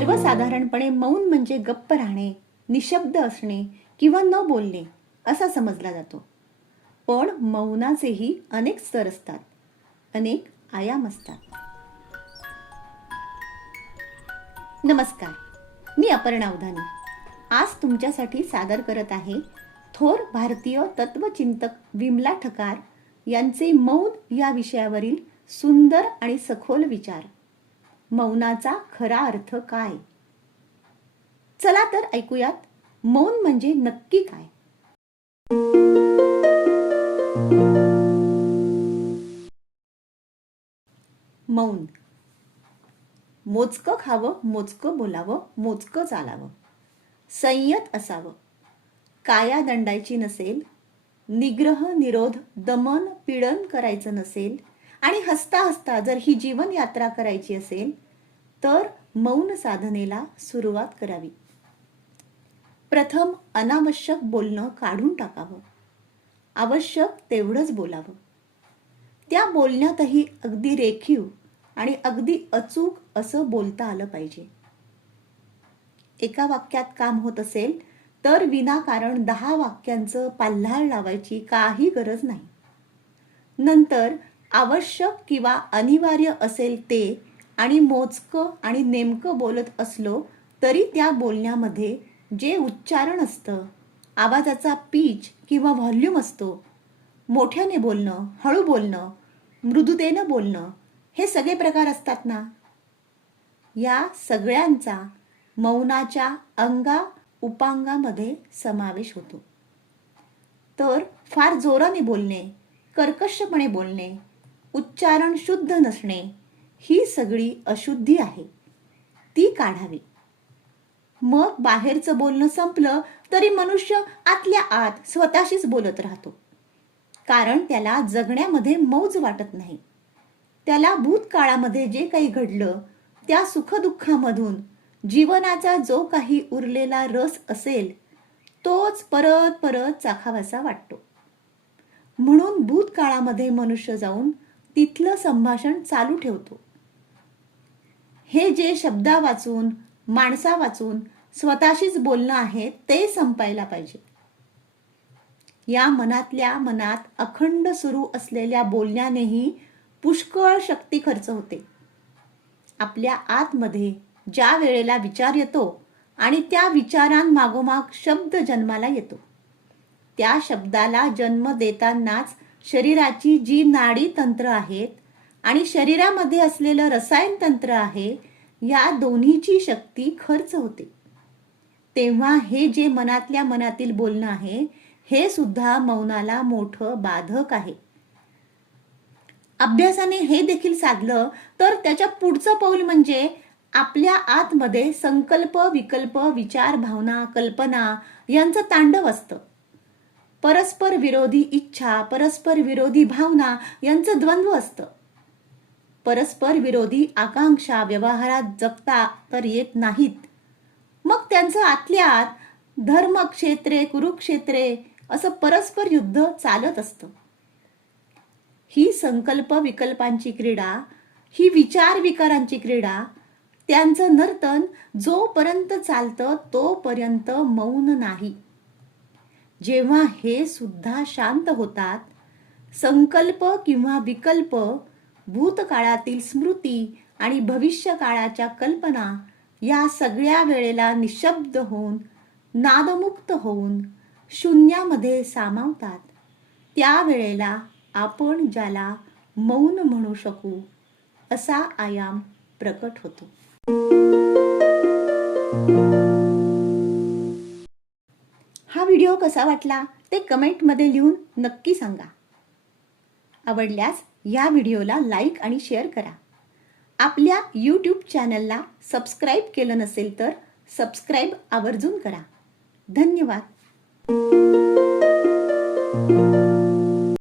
सर्वसाधारणपणे मौन म्हणजे गप्प राहणे, निशब्द असणे किंवा न बोलणे असा समजला जातो. पण मौनाचेही अनेक स्तर असतात, अनेक आयाम असतात. नमस्कार, मी अपर्णा उधानी. आज तुमच्यासाठी सादर करत आहे थोर भारतीय तत्वचिंतक विमला ठकार यांचे मौन या विषयावरील सुंदर आणि सखोल विचार. मौनाचा खरा अर्थ काय? चला तर ऐकूयात, मौन म्हणजे नक्की काय. मौन. मोजकं खावं, मोजकं बोलावं, मोजकं चालावं, संयत असावं, काया दंडायची नसेल, निग्रह निरोध दमन पीडन करायचं नसेल आणि हसता हसता जर ही जीवन यात्रा करायची असेल तर मौन साधनेला सुरुवात करावी. प्रथम अनावश्यक बोलणं काढून टाकावं, आवश्यक तेवढंच बोलावं. त्या बोलण्यातही अगदी रेखीव आणि अगदी अचूक असं बोलता आलं पाहिजे. एका वाक्यात काम होत असेल तर विनाकारण 10 वाक्यांचं पाल्हाळ लावायची काही गरज नाही. नंतर आवश्यक किंवा अनिवार्य असेल ते आणि मोजकं आणि नेमकं बोलत असलो तरी त्या बोलण्यामध्ये जे उच्चारण असतं, आवाजाचा पीच किंवा व्हॉल्यूम असतो, मोठ्याने बोलणं, हळू बोलणं, मृदुतेनं बोलणं, हे सगळे प्रकार असतात ना, या सगळ्यांचा मौनाच्या अंगा उपांगामध्ये समावेश होतो. तर फार जोराने बोलणे, कर्कशपणे बोलणे, उच्चारण शुद्ध नसणे ही सगळी अशुद्धी आहे, ती काढावी. मग बाहेरचं बोलणं संपलं तरी मनुष्य आतल्या आत स्वतःशीच बोलत राहतो, कारण त्याला जगण्यामध्ये मौज वाटत नाही. त्याला भूतकाळामध्ये जे काही घडलं त्या सुखदुःखामधून जीवनाचा जो काही उरलेला रस असेल तोच परत परत चाखावासा वाटतो. म्हणून भूतकाळामध्ये मनुष्य जाऊन तिथलं संभाषण चालू ठेवतो. हे जे शब्दा वाचून, माणसा वाचून स्वतःशीच बोलणं आहे ते संपायला पाहिजे. या मनातल्या मनात अखंड सुरू असलेल्या बोलण्यानेही पुष्कळ शक्ती खर्च होते. आपल्या आतमध्ये ज्या वेळेला विचार येतो आणि त्या विचारांमागोमाग शब्द जन्माला येतो, त्या शब्दाला जन्म देतानाच शरीराची जी नाडी तंत्र आहेत आणि शरीरामध्ये असलेलं रसायन तंत्र आहे, या दोन्हीची शक्ती खर्च होते. तेव्हा हे जे मनातल्या मनातील बोलणं आहे हे सुद्धा मौनाला मोठं बाधक आहे. अभ्यासाने हे देखील साधलं तर त्याच्या पुढचं पाऊल म्हणजे आपल्या आतमध्ये संकल्प, विकल्प, विचार, भावना, कल्पना यांचं तांडव असतं. परस्पर विरोधी इच्छा, परस्पर विरोधी भावना यांचं द्वंद्व असतं. परस्पर विरोधी आकांक्षा व्यवहारात जगता तर येत नाहीत. मग त्यांचं आतल्या आत धर्मक्षेत्रे, कुरुक्षेत्रे असं परस्पर युद्ध चालत असतं. ही संकल्प विकल्पांची क्रीडा, ही विचार विकारांची क्रीडा, त्यांचं नर्तन जोपर्यंत चालतं तोपर्यंत मौन नाही. जेव्हा हे सुद्धा शांत होतात, संकल्प किंवा विकल्प, भूतकाळातील स्मृती आणि भविष्यकाळाच्या कल्पना या सगळ्या वेळेला निशब्द होऊन, नादमुक्त होऊन शून्यामध्ये सामावतात, त्या वेळेला आपण ज्याला मौन म्हणू शकू असा आयाम प्रकट होतो. हा व्हिडिओ कसा वाटला ते कमेंटमध्ये लिहून नक्की सांगा. आवडल्यास या व्हिडिओला लाईक आणि शेअर करा. आपल्या YouTube चॅनलला सबस्क्राईब केलं नसेल तर सबस्क्राईब आवर्जून करा. धन्यवाद.